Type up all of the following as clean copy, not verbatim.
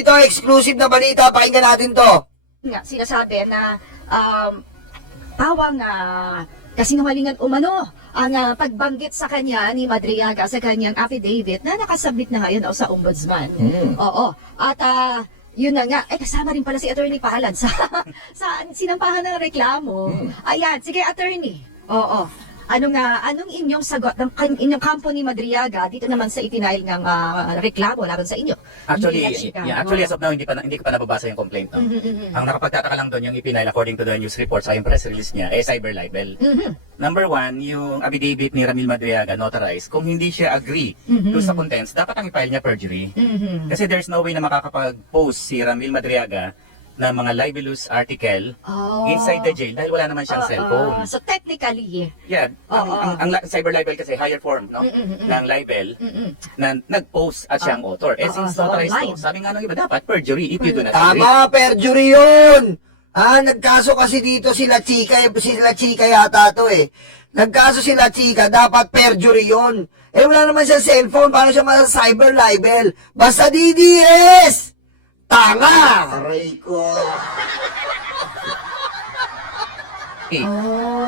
dito, exclusive na balita. Pakinggan natin to. Nga, sinasabi na pawang kasinungalingan umano ang pagbanggit sa kanya ni Madriaga sa kanyang affidavit na nakasubmit na ngayon sa ombudsman. Oo. At yun na nga, kasama rin pala si Attorney Palad sa sinampahan ng reklamo. Ayan, sige Attorney. Oo. Anong inyong sagot ng inyong kampo ni Madriaga dito naman sa ipinail ng reklamo laban sa inyo? Actually, as of now, hindi ko pa nababasa yung complaint. No? Ang nakapagtataka lang doon, yung ipinail according to the news report sa yung press release niya, cyber libel. Number one, yung affidavit ni Ramil Madriaga, notarized, kung hindi siya agree doon sa contents, dapat ang i-file niya perjury. Kasi there's no way na makakapag-post si Ramil Madriaga na mga libelous article inside the jail dahil wala naman siyang cellphone. So technically, yeah, ang cyber libel kasi higher form ng libel na nag-post at siyang author. Since notarized to, sabi nga ng iba, dapat perjury if you do not agree. Tama, perjury yun! Nagkaso kasi dito sila Chika yata to eh. Nagkaso sila Chika, dapat perjury yun. Wala naman siyang cellphone, paano siya cyber libel? Basta DDS! Tanga! Aray ko!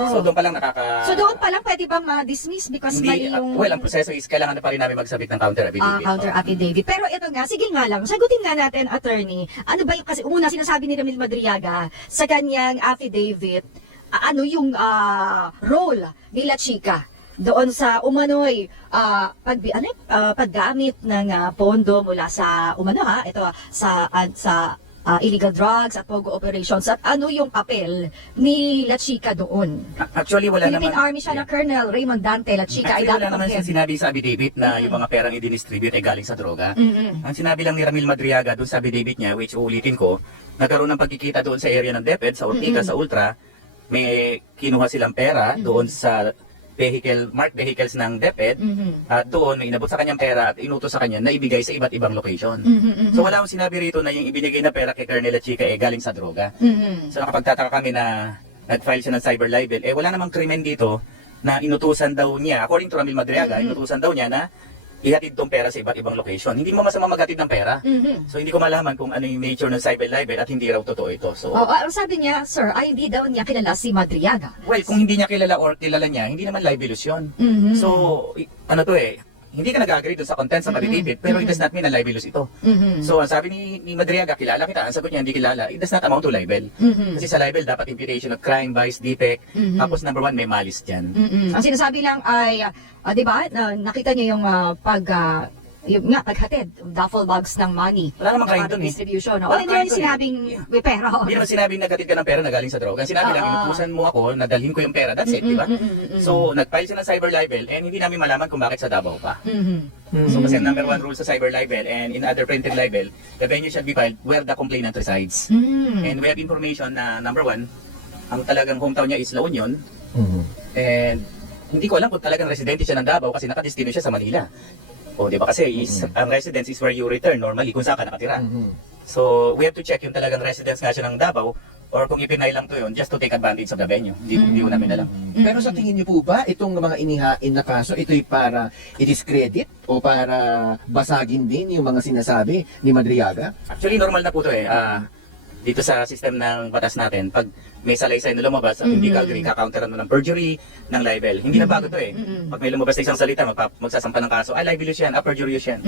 So doon pa lang So doon pa lang pwede bang ma-dismiss because mali yung... Well, ang proseso is kailangan na pa rin namin magsabit ng counter affidavit. Counter affidavit. Pero ito nga, sige nga lang, sagutin nga natin, attorney. Ano ba yung, kasi una sinasabi ni Ramil Madriaga sa kanyang affidavit, ano yung role nila Chika doon sa umano'y paggamit ng pondo mula sa sa illegal drugs at pogo operations, at ano yung papel ni La Chica doon? Actually, wala Philippine naman. Army siya na Colonel Raymond Dante La Chica ay Actually, dapat wala naman siya sinabi sa affidavit na yung mga perang i-distribute ay galing sa droga. Ang sinabi lang ni Ramil Madriaga doon sa affidavit niya, which uulitin ko, nagkaroon ng pagkikita doon sa area ng DepEd, sa Ortiga, sa Ultra, may kinuha silang pera doon sa marked vehicles ng DepEd, at doon may inabot sa kanyang pera at inutos sa kanya na ibigay sa iba't ibang location. So wala akong sinabi rito na yung ibinigay na pera kay Colonel Chica galing sa droga. So nakapagtataka kami na nag-file siya ng cyber libel. Wala namang krimen dito na inutusan daw niya, according to Ramil Madriaga, inutusan daw niya na ihatid tong pera sa iba't ibang location. Hindi mo masama maghatid ng pera. So hindi ko malaman kung ano yung nature ng cyber libel at hindi raw totoo ito. So ang sabi niya, sir, ay hindi daw niya kilala si Madriaga. well, kung hindi niya kilala or kilala niya, hindi naman libelous yun. So ano to hindi ka nag-agree doon sa content sa affidavit, pero it does not mean na libelous ito. So ang sabi ni Madriaga, kilala kita. Ang sagot niya, hindi kilala. It does not amount to libel. Kasi sa libel, dapat imputation of crime, vice, defect. Tapos number one, may malice dyan. Ang sinasabi lang ay, di ba, nakita niyo yung paghatid, duffel bags ng money. Wala namang crime doon distribution. Wala Hindi crime naman dun sinabing may pera. Hindi naman sinabing naghatid ka ng pera na galing sa droga. Ang sinabi lang, inutusan mo ako na dalhin ko yung pera. That's it, di ba? So, nag-file siya ng cyber libel and hindi namin malaman kung bakit sa Davao pa. So, kasi number one rule sa cyber libel and in other printed libel, the venue shall be filed where the complainant resides. And we have information na number one, ang talagang hometown niya is La Union. And hindi ko alam kung talagang residente siya ng Davao kasi nakadestino siya sa Manila. O, di ba? Kasi ang residence is where you return normally kung saan ka nakatira. So, we have to check yung talagang residence nga siya ng Davao or kung ipinay lang to yun just to take advantage of the venue. Hindi ko namin alam. Pero sa tingin niyo po ba, itong mga inihain na kaso, ito'y para i-discredit o para basagin din yung mga sinasabi ni Madriaga? Actually, normal na po to dito sa system ng batas natin, pag may salaysay na lumabas at hindi ka agree, kakounteran mo ng perjury, ng libel. Hindi na bago to Pag may lumabas na isang salita, magsasampa ng kaso, libelous yan, perjurious yan.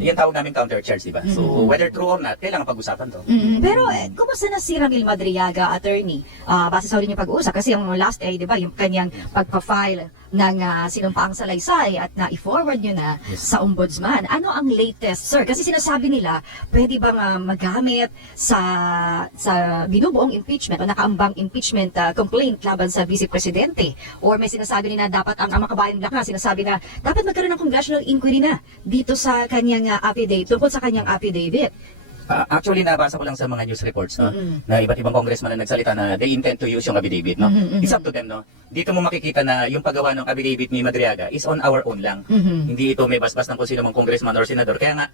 Yan tawag namin counter-charge, diba? So, whether true or not, kailangan pag-usapan to. Pero, kumusta na si Ramil Madriaga, attorney? Base sa ulit niyo pag-uusap, kasi yung last di ba, yung kanyang pagpa-file ng sinumpaang salaysay at na-i-forward nyo na sa ombudsman. Ano ang latest, sir? Kasi sinasabi nila, pwede bang magamit sa binubuong impeachment o nakaambang impeachment complaint laban sa Vice Presidente? Or may sinasabi nila dapat ang makabayan na sinasabi na dapat magkaroon ng congressional inquiry na dito sa kanyang affidavit, tungkol sa kanyang affidavit. Actually, nabasa ko lang sa mga news reports na iba't ibang congressman na nagsalita na they intend to use yung affidavit. It's up to them. Dito mo makikita na yung paggawa ng affidavit ni Madriaga is on our own lang. Hindi ito may basbas ng kung sino mang congressman or senador. Kaya nga,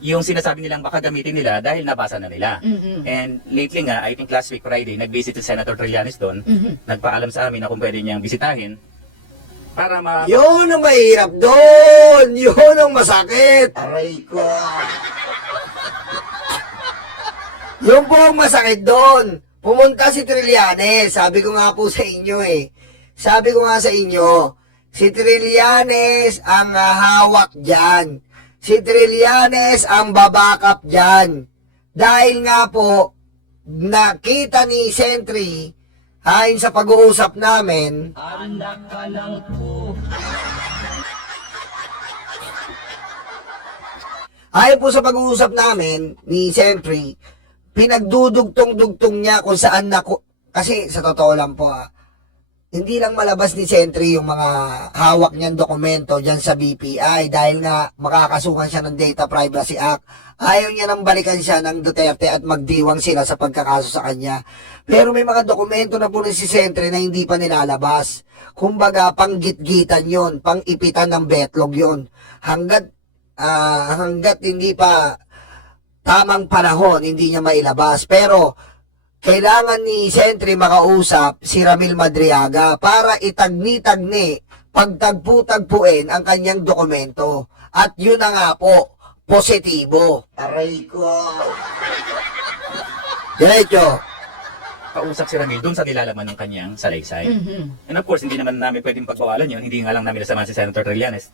yung sinasabi nilang baka gamitin nila dahil nabasa na nila. And lately nga, I think last week Friday, nag-visit si Senator Trillanes doon. Nagpaalam sa amin na kung pwede niyang bisitahin para Yun ang mahirap doon! Yun ang masakit! Aray ko! Yung pong masakit doon, pumunta si Trillanes. Sabi ko nga po sa inyo eh. Sabi ko nga sa inyo, si Trillanes ang hawak dyan. Si Trillanes ang babakap dyan. Dahil nga po, nakita ni Sentry, ayon sa pag-uusap namin, ayon po sa pag-uusap namin ni Sentry, pinagdudugtong-dugtong niya kung saan kasi sa totoo lang po hindi lang malabas ni Sentry yung mga hawak niyang dokumento dyan sa BPI dahil nga makakasuhan siya ng Data Privacy Act. Ayaw niya nang balikan siya ng Duterte at magdiwang sila sa pagkakaso sa kanya. Pero may mga dokumento na po si Sentry na hindi pa nilalabas. Kumbaga, panggitgitan yon, pangipitan ng betlog yon. Hanggat hindi pa tamang panahon, hindi niya mailabas. Pero, kailangan ni Sentry makausap si Ramil Madriaga para itagni-tagni, pagtagpu-tagpuin ang kanyang dokumento. At yun na nga po, positibo. Aray ko. Diretso. Kausap si Ramil doon sa nilalaman ng kanyang salaysay. Mhm. And of course, hindi naman namin pwedeng pagbawalan yun. Hindi nga lang namin nasamahan si Senator Trillanes.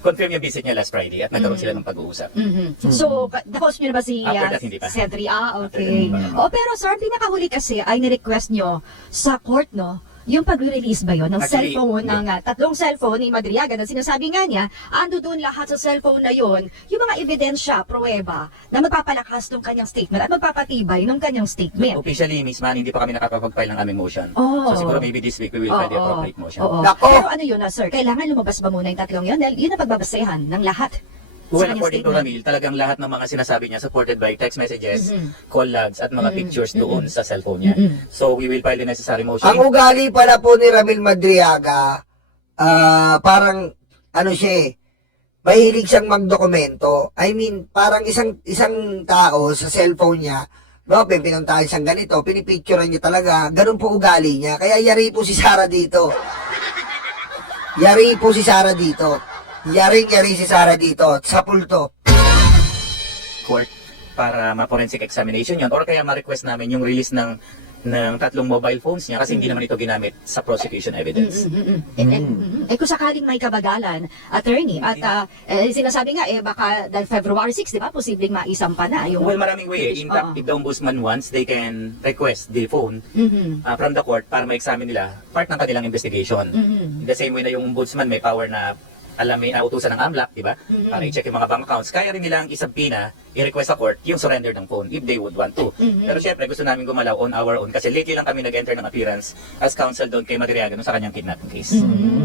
Confirm yung visit niya last Friday at nagkaroon sila ng pag-uusap. Mhm. So, nakausap niyo na ba si After that, hindi pa. Sentry? After Okay. that, hindi pa. Pero sir, pinakahuli kasi ay ni-request niyo sa court, no? Yung pag-release ba yun ng Actually, cellphone, ng tatlong cellphone ni Madriaga na sinasabi nga niya, ando doon lahat sa cellphone na yon, yung mga ebidensya, pruweba, na magpapalakas ng kanyang statement at magpapatibay ng kanyang statement. Officially, Miss Man, hindi pa kami nakakapag-file ng aming motion. Oh. So siguro maybe this week we will file the appropriate motion. Oo. Nako! Pero ano yun na sir, kailangan lumabas ba muna yung tatlong yun? Dahil yun ang pagbabasehan ng lahat. Well, kanyang according to statement. Ramil, talagang lahat ng mga sinasabi niya supported by text messages, call logs, at mga pictures doon sa cellphone niya. So we will file the necessary motion. Ang ugali pala po ni Ramil Madriaga, parang, ano siya mahilig siyang magdokumento. I mean, parang isang tao sa cellphone niya, no, pinuntahan siyang ganito, pinipicturean niya talaga, ganun po ugali niya. Kaya yari po si Sara dito. Yari po si Sara dito. Yaring-yari si Sara dito. Sa pulto. Court para ma-forensic examination yun or kaya ma-request namin yung release ng tatlong mobile phones niya kasi hindi naman ito ginamit sa prosecution evidence. Kung sakaling may kabagalan, attorney, at sinasabi nga, baka dahil February 6, di ba, posibleng maisampa na yung... Well, maraming way. In fact, if the ombudsman wants, they can request the phone from the court para ma-examine nila part ng kanilang investigation. In the same way na yung ombudsman may power na may nautusan ng AMLAC, di ba? Para i-check yung mga bank accounts. Kaya rin nilang isabpina, i-request sa court yung surrender ng phone if they would want to. Pero syempre, gusto namin gumalaw on our own kasi lately lang kami nag-enter ng appearance as counsel doon kay Madriaga sa kanyang kidnapping case.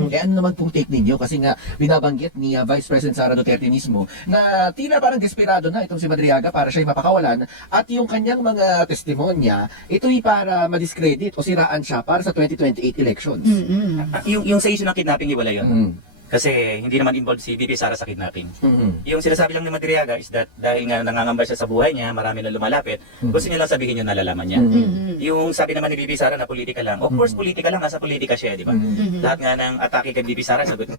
Eh ano naman pong take ninyo? Kasi nga binabanggit ni Vice President Sara Duterte mismo na tila parang desperado na itong si Madriaga para siya'y mapakawalan at yung kanyang mga testimonya, ito'y para ma-discredit o siraan siya para sa 2028 elections. Yung sa issue ng kidnapping, iwala yun. Mm. Kasi hindi naman involved si VP Sara sa kidnapping. Mhm. Yung sinasabi lang ni Madriaga is that dahil nga nangangamba siya sa buhay niya, marami na lumalapit, gusto niya lang sabihin yung nalalaman niya. Yung sabi naman ni VP Sara na politika lang, of course politika lang, nasa politika siya, di ba? Lahat nga ng atake kay VP Sara, sagot.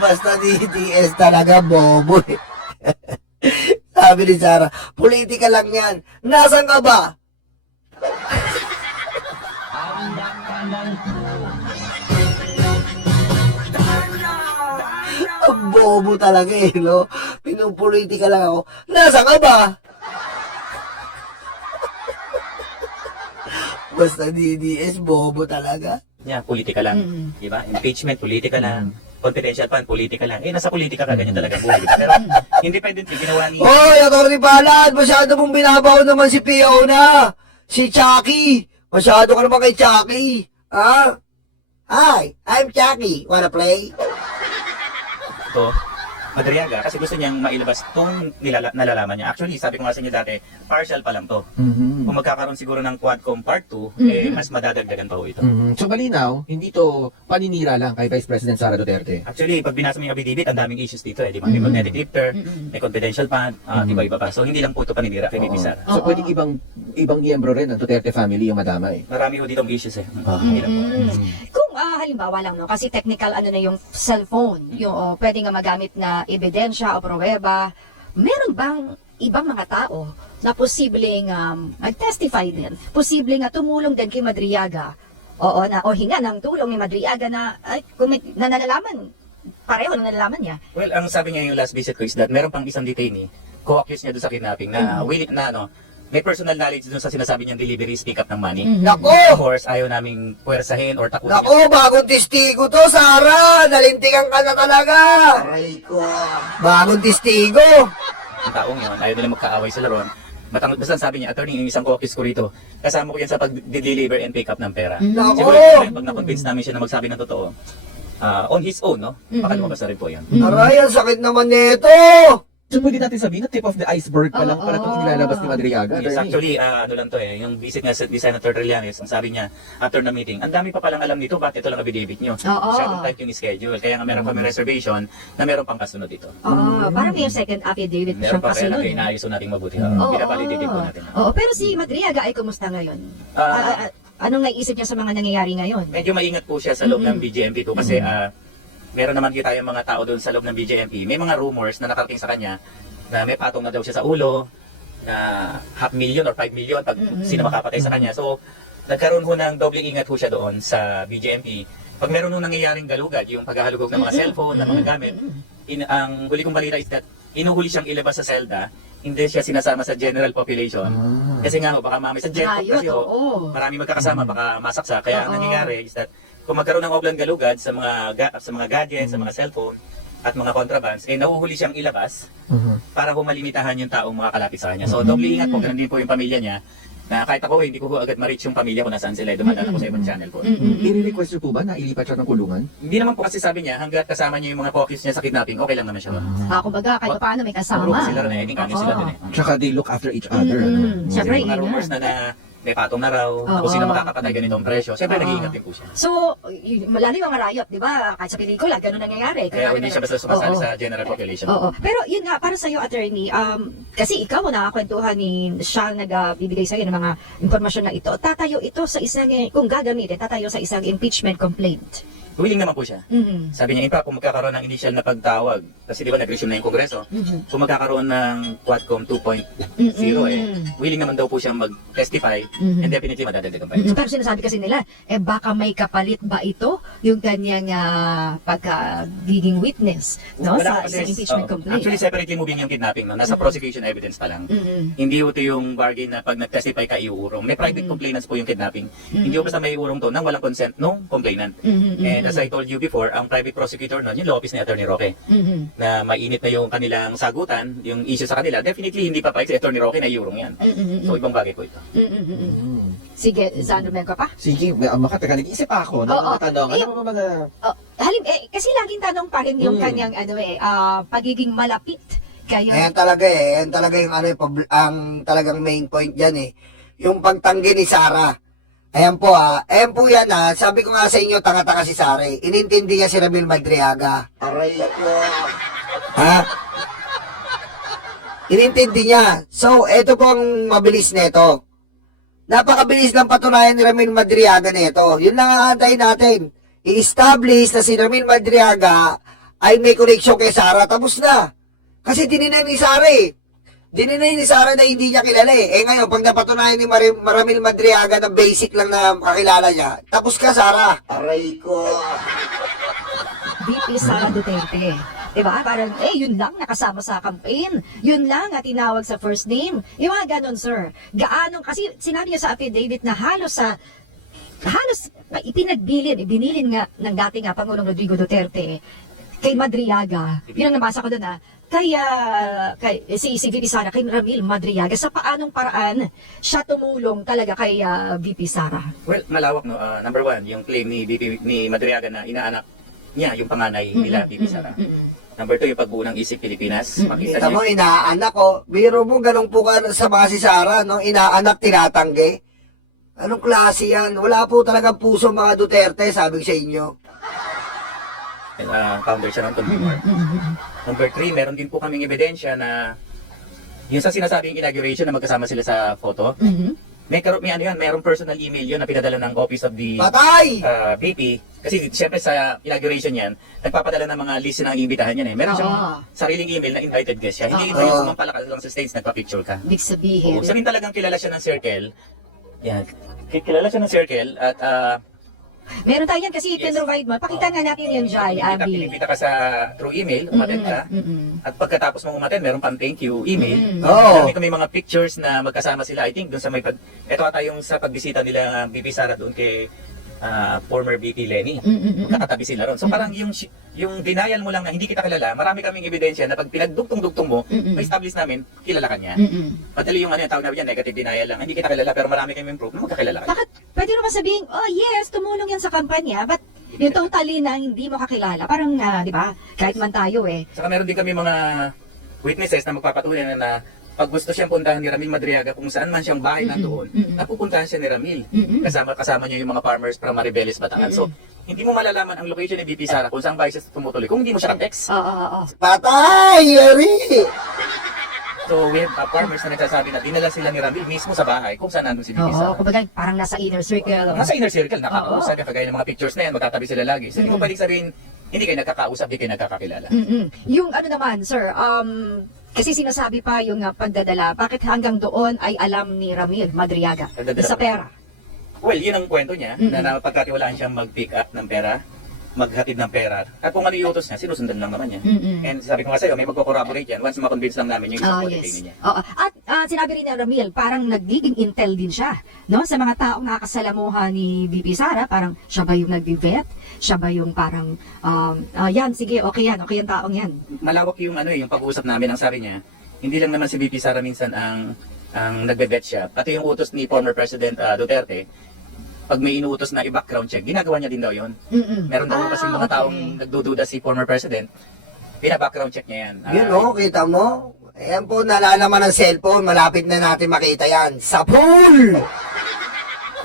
Basta DDS talaga bobo eh. Sabi ni Sara, politika lang yan. Nasaan ka ba? Ang bobo talaga eh, no? Pinupolitika lang ako. Nasaan ka ba? Basta DDS, bobo talaga. Niya, politika lang. Di ba? Impeachment, politika lang. Confidential fund, politika lang. Nasa politika ka, ganyan talaga buhay. Pero independently, ginawa ni... Hoy, Atty. Palad, masyado mong binabaw naman si Fiona. Si Chucky. Masyado ka naman kay Chucky. Ha? Hi, I'm Chucky. Wanna play? to Madriaga kasi gusto niyang mailabas itong nalalaman niya. Actually, sabi ko nga sa inyo dati, partial pa lang to. Kung magkakaroon siguro ng Quadcom Part 2, mas madadagdagan pa ho ito. So malinaw, hindi to paninira lang kay Vice President Sara Duterte. Actually, pag binasa mo yung affidavit, ang daming issues dito di ba? May magnetic lifter, may confidential fund, iba-iba pa. So, hindi lang po ito paninira kay VP Sara. So pwedeng ibang miyembro rin ng Duterte family yung madamay. Marami ho ditong issues Hindi lang po. Kung halimbawa lang, no, kasi technical ano na yung cellphone, yung pwede nga magamit na ebidensya o pruweba, meron bang ibang mga tao na posibleng mag-testify din, posibleng tumulong din kay Madriaga, o hinga ng tulong ni Madriaga na, kung may, na nalalaman, pareho na nalalaman niya. Well, ang sabi niya yung last visit ko is that meron pang isang detainee, co-accused niya doon sa kidnapping na willing na may personal knowledge doon sa sinasabi niyang delivery is pick up ng money. Nako! Of course, ayaw naming puwersahin or takutin. Nako, bagong testigo to, Sarah! Nalintikan ka na talaga! Aray ko! Bagong testigo! Ang taong yun, ayaw nila magkaaway sila ron. Basta sabi niya, attorney, yung isang co-accused ko rito, kasama ko yan sa pag-deliver and pick up ng pera. Nako! Siguro, pag na-convince namin siya na magsabi ng totoo, on his own, no? Baka lumabas na rin po yan. Aray, ang sakit naman nito! So pwede natin sabihin na tip of the iceberg pa lang para itong inilalabas ni Madriaga. Yes, attorney. actually, ano lang to yung visit nga ni Senator Trillanes, ang sabi niya, after the meeting, ang dami pa palang alam nito, bakit ito lang affidavit nyo? Oo. Shadow type yung schedule, kaya nga meron kami reservation na meron pang kasunod dito. Parang may second affidavit Meron siyang pa kaya kasunod. na inaayos natin mabuti. Oo. Binabalidate po natin. Pero si Madriaga ay kumusta ngayon? Anong naisip niya sa mga nangyayari ngayon? Medyo maingat po siya sa loob ng BJMP po kasi meron naman kita yung mga tao doon sa loob ng BJMP. May mga rumors na nakarating sa kanya na may patong na daw siya sa ulo, na 500,000 or 5 million pag sino makapatay sa kanya. So, nagkaroon ho ng dobleng ingat ho siya doon sa BJMP. Pag meron ho nangyayaring galugad, yung paghahalugog ng mga cellphone, ng mga gamit, ang huli kong balita is that inuhuli siyang ilabas sa selda, hindi siya sinasama sa general population. Kasi nga ho, baka mamay sa general Ayot, kasi ho, oo. marami magkakasama, baka masaksa. Kaya ang nangyayari is that kung magkaroon ng oblang galugad sa mga gadgets, sa mga cellphone, at mga contrabands, nahuhuli siyang ilabas para humalimitahan yung taong makakalapit sa kanya. So, doble ingat po, ganun din po yung pamilya niya, na kahit ako, hindi ko agad ma-reach yung pamilya ko nasaan sila, dumadaan ako sa ibang channel ko. I-request niyo po ba na ilipat siya ng kulungan? Hindi naman po kasi sabi niya, hanggat kasama niya yung mga focus niya sa kidnapping, okay lang naman siya. Kumbaga, kahit paano may Group kasama. sila rin, I think ano sila dun eh. Tsaka they look after each other. ano? Siyempre, Kasi mga rumors na may patong na raw, kung sino makakapatay ganitong presyo. Siyempre, nag-iingat din po siya. So, lalo yung mga riot, di ba? Kahit sa pelikula, ganun nangyayari. Kaya hindi siya basta sumasali sa general population. Oo. Pero yun nga, para sa'yo, attorney, kasi ikaw nakakwentuhan ni siya nagbibigay sa'yo ng mga impormasyon na ito. Tatayo ito sa isang, kung gagamitin, tatayo sa isang impeachment complaint. Willing naman po siya. Sabi niya, in fact, kung magkakaroon ng initial na pagtawag, kasi di ba nag-resume na yung Kongreso, kung magkakaroon ng Quadcom 2.0, willing naman daw po siyang mag-testify, and definitely madadagdagan pa yun. Pero sinasabi kasi nila, baka may kapalit ba ito yung kanyang pagkagiging witness no, Wala sa kasi, isang impeachment complaint? Actually, separately moving yung kidnapping. No? Nasa prosecution evidence pa lang. Hindi ito yung bargain na pag nag-testify ka iuurong. May private complainants po yung kidnapping. Hindi ko basta may iurong to nang walang consent nung complainant. And as I told you before, ang private prosecutor nun, yung law office ni Attorney Roque, na mainit na yung kanilang sagutan, yung issue sa kanila, definitely hindi papayag si Attorney Roque na iurong yan. So, ibang bagay po ito. Sige, Sandro, meron ka pa? Sige, makataka, nag-isip ako ng mga tanong. Ano ba mga... Kasi laging tanong pa rin yung kanyang pagiging malapit kayo. Ayan talaga Ayan talaga yung ang talagang main point dyan Yung pagtanggi ni Sarah. Ayan po ayan po yan sabi ko nga sa inyo, tanga-tanga si Sarah Inintindi niya si Ramil Madriaga. Aray ko. Inintindi niya. So, eto po ang mabilis neto. Napakabilis ng patunayan ni Ramil Madriaga nito. Yun lang ang aantayin natin. I-establish na si Ramil Madriaga ay may connection kay Sarah. Tapos na. Kasi dininay ni Sarah Dininay ni Sarah na hindi niya kilala ngayon, pag napatunayan ni Ramil Madriaga na basic lang na kakilala niya, tapos ka, Sarah. Aray ko. VP Sara Duterte. Diba? Parang, yun lang nakasama sa campaign. Yun lang tinawag sa first name. Yung mga ganon, sir. Kasi sinabi niya sa affidavit na halos ibinilin nga ng dating Pangulong Rodrigo Duterte kay Madriaga. Yun ang nabasa ko doon Kaya si VP Sara, kay Ramil Madriaga, sa paanong paraan siya tumulong talaga kay VP Sara? Well, malawak no. Number one, yung claim ni Madriaga na inaanak niya yung panganay nila, VP Sara. Number two, yung pagbuo ng isip Pilipinas. Makita Kita niya. mo, inaanak biro mo, ganun po ka sa mga si Sarah, no? Inaanak, tinatanggi. Anong klase yan? Wala po talagang puso mga Duterte, sabi ko sa inyo. Founder siya ng Consumer. Number 3, meron din po kaming ebidensya na yung sa sinasabing inauguration na magkasama sila sa photo, may mayroong personal email yun na pinadala ng Office of the Patay! VP Kasi siyempre sa inauguration yan, nagpapadala ng mga list ng iimbitahan yan eh. Meron siyang Oo. sariling email na invited guest siya. Hindi Oo. ito yung pumapalaka lang sa stage, nagpa-picture ka. Ibig sabihin. Oo, sabihin talagang kilala siya ng circle. Yan. Kilala siya ng circle at Meron tayo yan kasi ipin-provide mo. Pakita nga natin yung Jai, Abby. pinipita ka sa through email, umattend ka. At pagkatapos mong umattend, meron pang thank you email. Oo. May mga pictures na magkasama sila. I think doon sa ito ata yung sa pagbisita nila BP Sara doon kay former BP Lenny. Magkakatabi sila ron. So parang yung denial mo lang na hindi kita kilala, marami kaming ebidensya na pag pinagdugtong-dugtong mo, may establish namin, kilala ka niya. Madali yung tawag namin yan, negative denial lang. Hindi kita kilala pero marami kaming proof na magkakilala ka. Bakit? Pwede naman sabihin, oh yes, tumulong yan sa kampanya, but yung totally na hindi mo kakilala, parang, di ba, kahit man tayo eh. Saka meron din kami mga witnesses na magpapatuloy na pag gusto siyang puntahan ni Ramil Madriaga kung saan man siyang bahay nandoon, napupuntahan siya ni Ramil. Kasama niya yung mga farmers from Maribeles, Batangan. So, hindi mo malalaman ang location ni BP Sara kung saan bahay siya tumutuloy kung hindi mo siya text. Oo. Patay, Yari! So, we have farmers na nagsasabi na dinala sila ni Ramil mismo sa bahay kung saan nandun si BP Oo, Sara. kumbaga parang nasa inner circle. Nasa inner circle, nakakausap ka, kagaya ng mga pictures na yan, magtatabi sila lagi. So, hindi mo pwedeng sabihin, hindi kayo nagkakausap, hindi kayo nagkakakilala. Yung ano naman, sir, kasi sinasabi pa yung pagdadala, bakit hanggang doon ay alam ni Ramil Madriaga Pagdadala sa pa. pera? Well, yun ang kwento niya, na napagkatiwalaan siyang mag-pick up ng pera, maghatid ng pera. At kung ano yung utos niya, sinusundan lang naman niya. And sabi ko nga sa'yo, may magko-corroborate yan once ma-convince lang namin yung isang quality Yes. niya. Oo. At sinabi rin ni Ramil, parang nagiging intel din siya, no? Sa mga taong nakakasalamuha ni BP Sara, parang siya ba yung nagbi-vet? Siya ba yung parang, yan, sige, okay yan taong yan. Malawak yung yung pag-uusap namin. Ang sabi niya, hindi lang naman si BP Sara minsan ang nagbe-vet siya. Pati yung utos ni former President Duterte, pag may inuutos na i-background check, ginagawa niya din daw yun. Meron daw kasi mga taong nagdududa si former President, pina-background check niya yan. Yun o, kita mo? Ayan po, nalalaman ng cellphone, malapit na natin makita yan. Sa pool!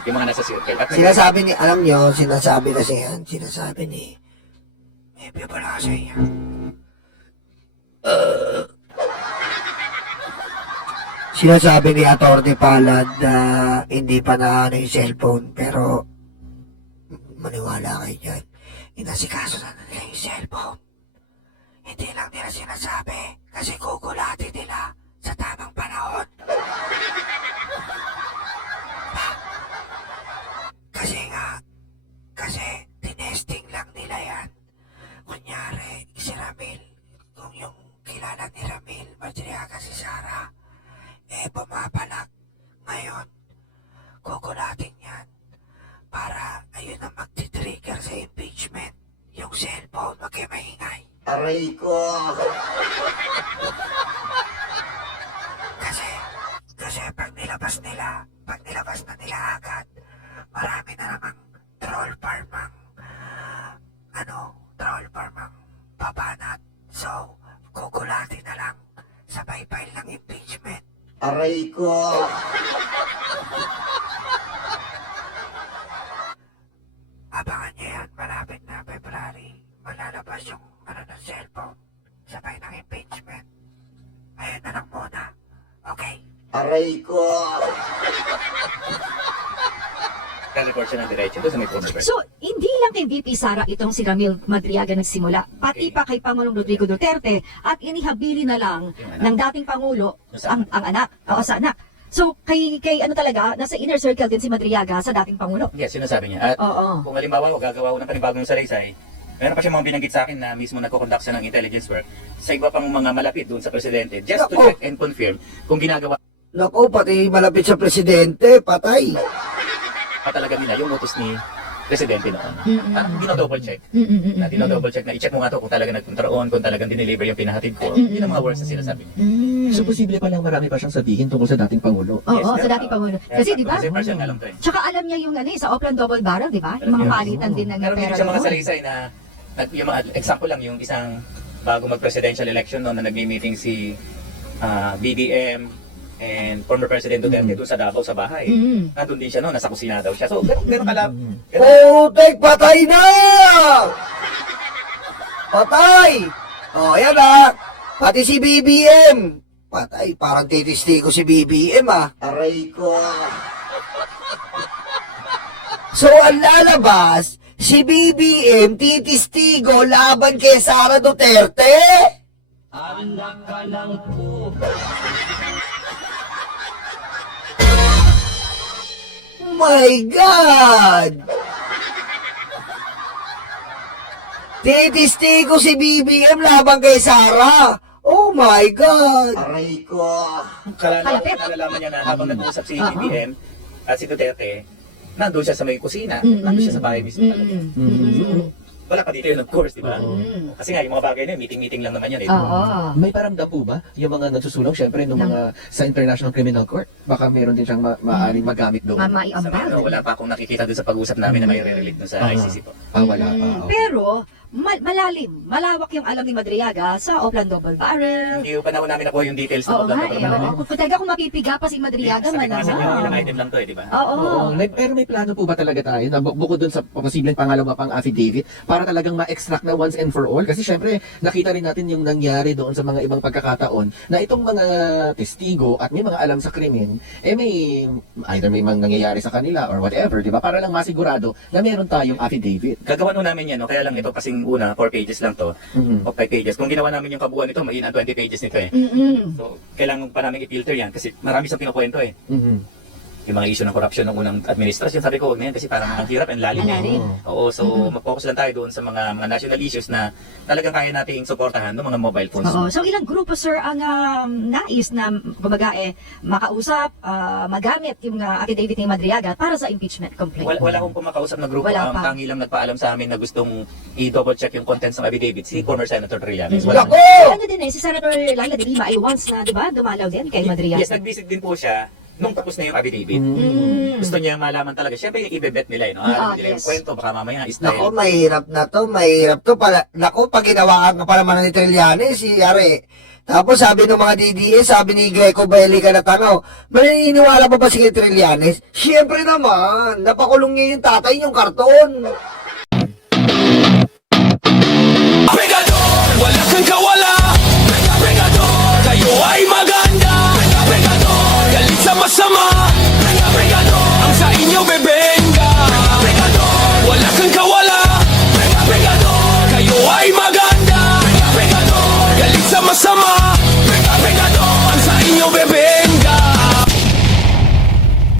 Yung mga nasa circle. At Sinasabi ni, alam nyo, sinasabi ni, may pala sa iya. Sinasabi ni Atty. Palad na hindi pa na yung cellphone, pero maniwala kayo dyan. Inasikaso na nila yung cellphone. Hindi lang nila sinasabi kasi gugulatin nila sa tamang panahon. Kasi tinesting lang nila yan. Kunyari, si Ramil, kung yung kilala ni Ramil, Madriaga si Sara, pumapalag. Ngayon, gugulatin yan para ayun ang magti-trigger sa impeachment. Yung cellphone, wag kayo maingay. Aray ko! Kasi pag nilabas na nila agad, marami na namang troll farmang babanat. So, gugulatin na lang sa file ng impeachment. Aray ko! Abangan niyo yan, malapit na February. Malalabas yung ng cellphone sa file ng impeachment. Ayun na lang muna. Okay? Aray ko! report siya ng diretso doon sa may former President. So, hindi lang kay VP Sara itong si Ramil Madriaga nagsimula, pati pa kay Pangulong Rodrigo Duterte at inihabili na lang ng dating Pangulo ang anak, o sa anak. So, kay ano talaga, nasa inner circle din si Madriaga sa dating Pangulo. Yes, sinasabi niya. At Oo. kung halimbawa gagawa ko ng panibagong salaysay, meron pa siya mga binanggit sa akin na mismo nagko-conduct siya ng intelligence work sa iba pang mga malapit doon sa presidente just to check and confirm kung ginagawa Naku, pati malapit sa presidente, patay. pa talaga nila yung utos ni presidente noon. At dino-double check. Na dino-double check na i-check mo nga to kung talaga nagpuntaroon, kung talagang dineliver yung pinahatid ko. Yun ang mga words na sinasabi niya. So, posible pa lang marami pa siyang sabihin tungkol sa dating Pangulo. Oo, Yes, sa dating Pangulo. Kasi di ba? Kasi partial alam ko eh. Tsaka alam niya yung ano, sa Oplan Double Barrel, di ba? Yung mga palitan din ng Pero pera hindi siya mga doon. salaysay na yung mga example lang yung isang bago mag-presidential election noon na nagmi-meeting si BBM and former President Duterte doon sa Davao sa bahay. Nandun din siya noon, nasa kusina daw siya. So, ganun kalap. Putek, patay na! Patay! O, yan ah. Pati si BBM. Patay, parang titisti ko si BBM ah. Aray ko. So, ang lalabas, Si BBM titistigo laban kay Sara Duterte? My God! Titistigo si BBM laban kay Sara. Oh my God! Aray ko. Kalapit. Nalalaman niya na habang nag-uusap si BBM at si Duterte, nandun siya sa may kusina, nandun siya sa bahay mismo talaga. Wala pa dito yun, of course, di ba? Kasi nga, yung mga bagay na yun, meeting-meeting lang naman yan eh. Oo. May paramdam po ba yung mga nagsusulong, syempre, ng mga sa International Criminal Court? Baka meron din siyang maaaring magamit doon. Sa Maiambag. ngayon, wala pa akong nakikita doon sa pag-usap namin na may re-relate doon sa ICC po. Wala pa. Pero, malalim, malawak yung alam ni Madriaga sa Oplan Double Barrel. Hindi pa na namin nakuha yung details Oo ng nga Oplan eh. Double Barrel. Oo. Kung talaga kung mapipiga pa si Madriaga, Sabi ko kasi yung ilang malamang. item lang to eh, di ba? Oo. Pero may plano po ba talaga tayo na bukod dun sa posibleng pangalawa pang affidavit para talagang ma-extract na once and for all? Kasi syempre, nakita rin natin yung nangyari doon sa mga ibang pagkakataon na itong mga testigo at may mga alam sa krimen, either may mga nangyayari sa kanila or whatever, di ba? Para lang masigurado na meron tayong affidavit. Gagawa nun namin yan, no? Kaya lang ito kasing una, 4 pages lang to, o 5 pages. Kung ginawa namin yung kabuuan nito, mahina 20 pages nito eh. So, kailangan pa namin i-filter yan kasi marami siyang kinukwento eh. Yung mga issue ng corruption ng unang administrasyon, sabi ko, huwag na yan kasi parang ang hirap and lalim Ang eh. lalim. Oo, so mag-focus lang tayo doon sa mga national issues na talagang kaya nating suportahan ng mga mobile phones. Oo. So ilang grupo sir ang nais na kumbaga makausap, magamit yung affidavit ni Madriaga para sa impeachment complaint? Wala akong pumakausap na grupo. Wala Ang pa. tangi lang nagpaalam sa amin na gustong i-double check yung contents ng affidavit si former Senator Trillanes. Lako! Ano din si Senator Laila de Lima ay once na, di ba, dumalaw din kay Madriaga. Yes, nag-visit din po siya nung tapos na yung affidavit. Gusto niya malaman talaga. Siyempre, i-bet nila, no? Alam nila yung yes. kwento, baka mamaya Nako, style. mahirap na to, mahirap to. Nako, pag ginawaan ka pa naman ni Trillanes, si Are. Tapos sabi ng mga DDS, sabi ni Greco Baelica na tanong, maniniwala pa ba si Trillanes? Siyempre naman, napakulong niya yung tatay yung karton. Pregador, wala kang kawala. Pregador, kayo ay maganda. Pregador, galit sa masama. Pregador, ang sa inyo bebe